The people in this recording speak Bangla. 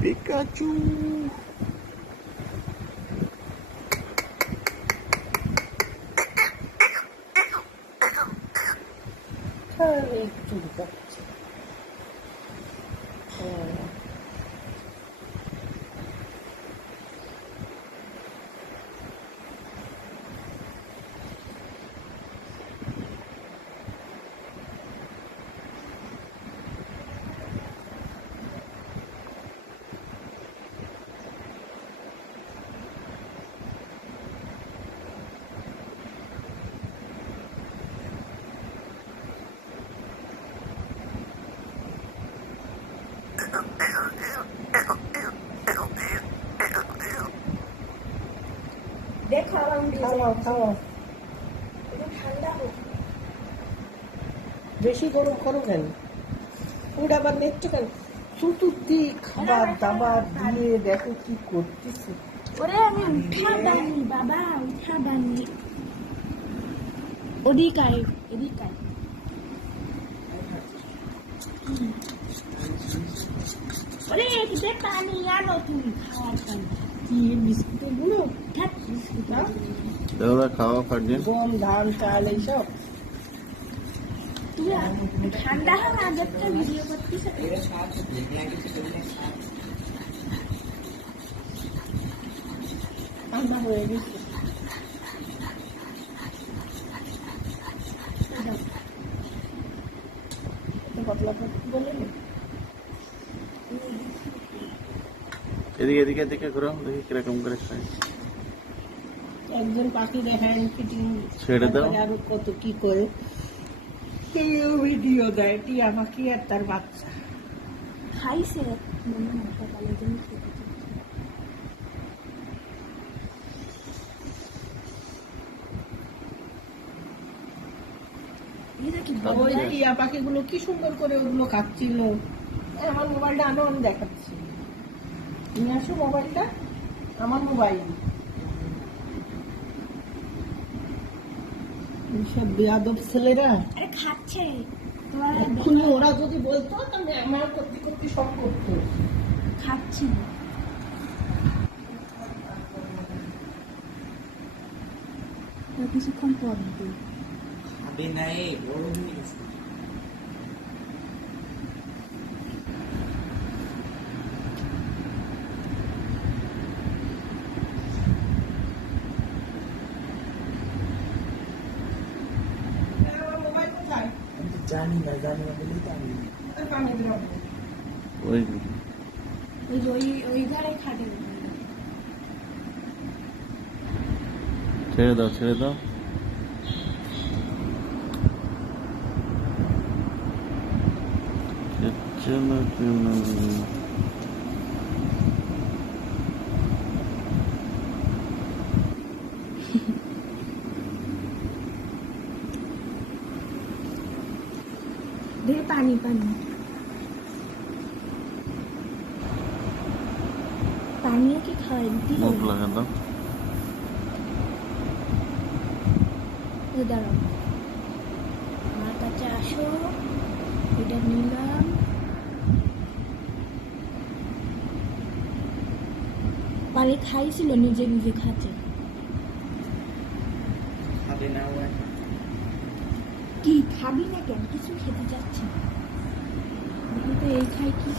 পিকাচু। বেশি গরম করো কেন? ওটা আবার নেচ্ছ কেন? চতুর্দিক খাবার দাবার দিয়ে দেখো কি করতেছে। ওরে আমি উঠা দানি বাবা, উঠা দানি। ওদিকায় এদিকায় ওরে কিসে পানি আনো তুমি খাওয়ার পানি। কি বিস্কুট গুলো খাওয়া ফাটিয়ে গম ধান চাল এইসব। তুমি ঠান্ডা হয় না দেখতে ভিডিও করতেছ। ঠান্ডা হয়ে গেছে। পাতলা পাতলা বলে এদিকে এদিকে এদিকে ঘুরো, দেখি কিরকম করে খায়। একজন পাখি দেখায় ফিটিং ছেড়ে দাও। আরো কত কি করে ভিডিও দেয় টিয়া পাখি আর তার বাচ্চা। খাইছে মনে হয় সকালে জিনিস ওই টিয়া পাখিগুলো কি সুন্দর করে ওগুলো খাচ্ছিল। আমার মোবাইলটা আনো, আমি দেখাচ্ছি। নিয়ে আসো মোবাইলটা, আমার মোবাইল। সব বেয়াদব ছেলেরা খাচ্ছে। এক্ষুনি ওরা যদি বলতো তাহলে আমার করতে করতে সব করতো। খাচ্ছি কিছুক্ষণ পর খাবে না, বড় হয়ে গেছে। জানি না বলেই তো আমি ওই ঘরে খাটে। ছেড়ে দাও, ছেড়ে দাও। চলো চলো দে পানি পানি পানিও কি খাওয়াই দিতে মুখ লাগা দাও। দাঁড়াও আমার কাছে আসো, এটা নিলাম। পানি খাইছিল, নিজে নিজে খাচ্ছে। খাবে না, কি খাবি না কেন? কিছু খেতে যাচ্ছে না। দেখি তো এই খাই কি।